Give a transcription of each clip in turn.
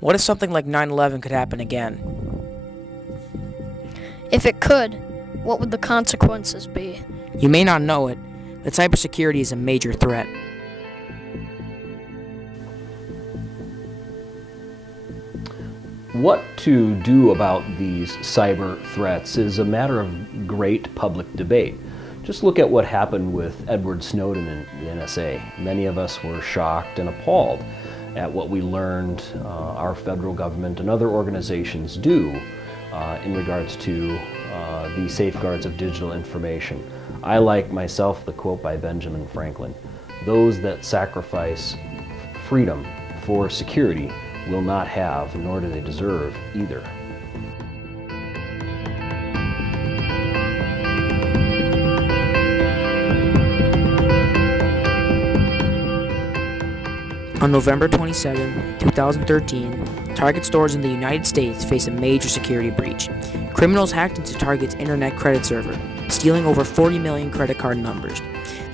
What if something like 9/11 could happen again? If it could, what would the consequences be? You may not know it, but cybersecurity is a major threat. What to do about these cyber threats is a matter of great public debate. Just look at what happened with Edward Snowden and the NSA. Many of us were shocked and appalled at what we learned our federal government and other organizations do in regards to the safeguards of digital information. I like myself the quote by Benjamin Franklin, "Those that sacrifice freedom for security will not have, nor do they deserve either." On November 27, 2013, Target stores in the United States faced a major security breach. Criminals hacked into Target's internet credit server, stealing over 40 million credit card numbers.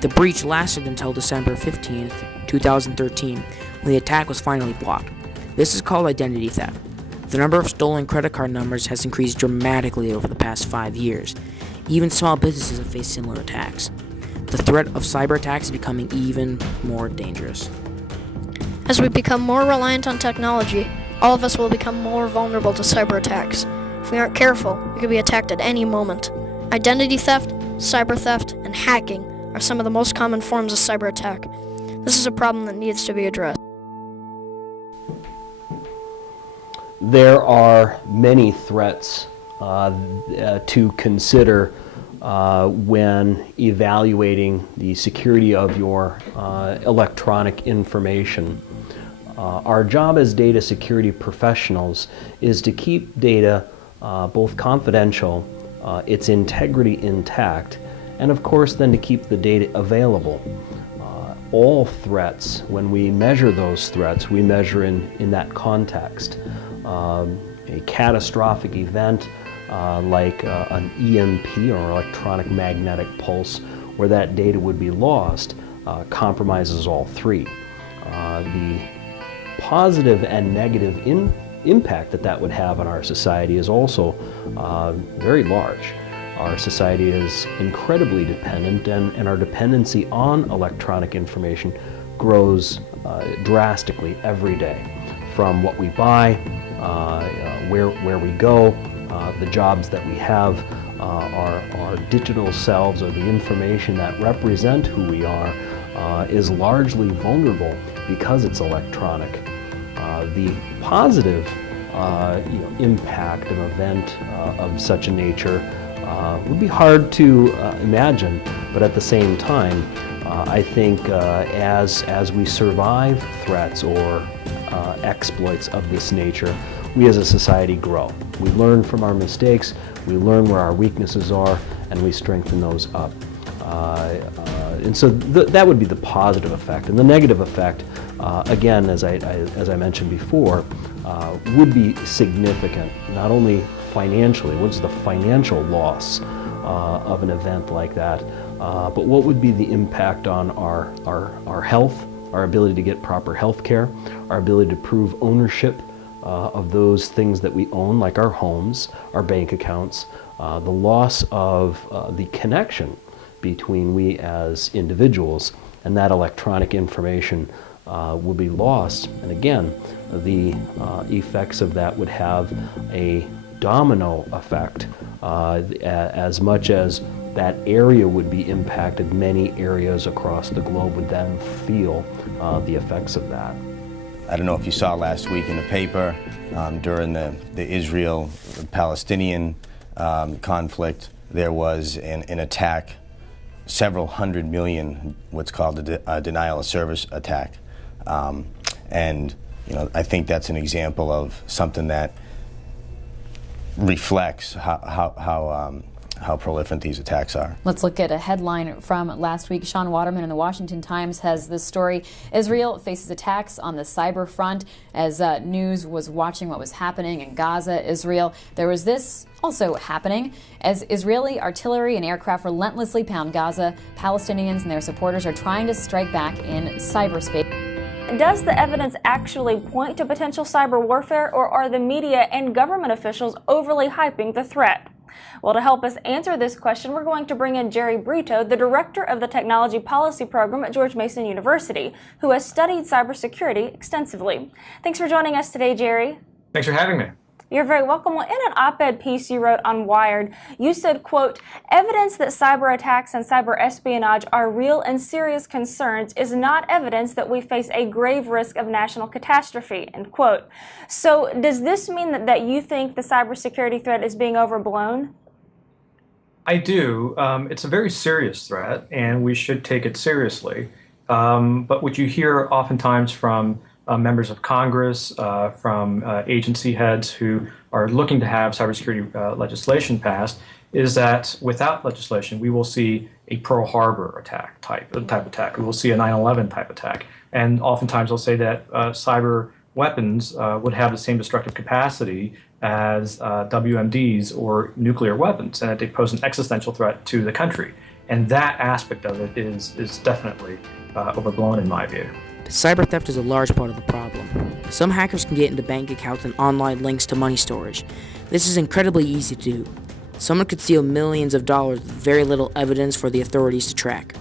The breach lasted until December 15, 2013, when the attack was finally blocked. This is called identity theft. The number of stolen credit card numbers has increased dramatically over the past 5 years. Even small businesses have faced similar attacks. The threat of cyber attacks is becoming even more dangerous. As we become more reliant on technology, all of us will become more vulnerable to cyber attacks. If we aren't careful, we could be attacked at any moment. Identity theft, cyber theft, and hacking are some of the most common forms of cyber attack. This is a problem that needs to be addressed. There are many threats to consider when evaluating the security of your electronic information. Our job as data security professionals is to keep data both confidential, its integrity intact, and of course then to keep the data available. All threats, when we measure those threats, we measure in that context. A catastrophic event like an EMP or electronic magnetic pulse where that data would be lost compromises all three. The positive and negative impact that would have on our society is also very large. Our society is incredibly dependent, and our dependency on electronic information grows drastically every day. From what we buy, where we go, the jobs that we have, our digital selves, or the information that represent who we are, is largely vulnerable because it's electronic. The positive impact of an event of such a nature would be hard to imagine, but at the same time, I think as we survive threats or exploits of this nature, we as a society grow. We learn from our mistakes, we learn where our weaknesses are, and we strengthen those up. And so that would be the positive effect. And the negative effect, again, as I mentioned before, would be significant, not only financially, what's the financial loss of an event like that, but what would be the impact on our health, our ability to get proper health care, our ability to prove ownership of those things that we own, like our homes, our bank accounts, the loss of the connection between we as individuals and that electronic information will be lost. And again, the effects of that would have a domino effect. As much as that area would be impacted, many areas across the globe would then feel the effects of that. I don't know if you saw last week in the paper during the Israel-Palestinian conflict, there was an attack, several hundred million, what's called a denial of service attack. And I think that's an example of something that reflects how prolific these attacks are. Let's look at a headline from last week. Sean Waterman in the Washington Times has this story. Israel faces attacks on the cyber front. As news was watching what was happening in Gaza, Israel, there was this also happening. As Israeli artillery and aircraft relentlessly pound Gaza, Palestinians and their supporters are trying to strike back in cyberspace. Does the evidence actually point to potential cyber warfare, or are the media and government officials overly hyping the threat? Well, to help us answer this question, we're going to bring in Jerry Brito, the director of the Technology Policy Program at George Mason University, who has studied cybersecurity extensively. Thanks for joining us today, Jerry. Thanks for having me. You're very welcome. Well, in an op-ed piece you wrote on Wired, you said, quote, "Evidence that cyber attacks and cyber espionage are real and serious concerns is not evidence that we face a grave risk of national catastrophe," end quote. So does this mean that you think the cybersecurity threat is being overblown? I do. It's a very serious threat, and we should take it seriously. But what you hear oftentimes from members of Congress, from agency heads who are looking to have cybersecurity legislation passed, is that without legislation, we will see a Pearl Harbor attack type attack. We will see a 9/11 type attack, and oftentimes they'll say that cyber weapons would have the same destructive capacity as WMDs or nuclear weapons, and that they pose an existential threat to the country. And that aspect of it is definitely overblown in my view. Cyber theft is a large part of the problem. Some hackers can get into bank accounts and online links to money storage. This is incredibly easy to do. Someone could steal millions of dollars with very little evidence for the authorities to track.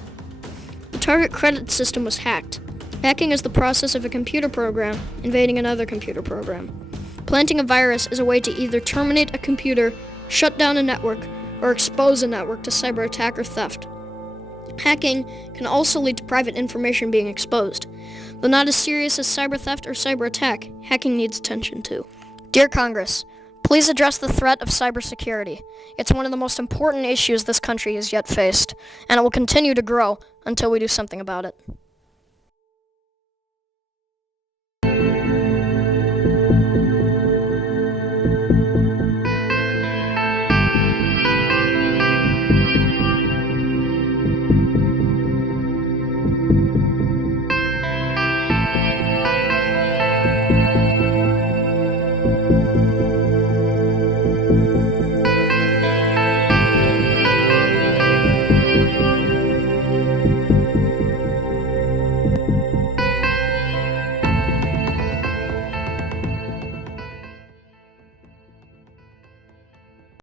The Target credit system was hacked. Hacking is the process of a computer program invading another computer program. Planting a virus is a way to either terminate a computer, shut down a network, or expose a network to cyber attack or theft. Hacking can also lead to private information being exposed. Though not as serious as cyber theft or cyber attack, hacking needs attention too. Dear Congress, please address the threat of cybersecurity. It's one of the most important issues this country has yet faced, and it will continue to grow until we do something about it.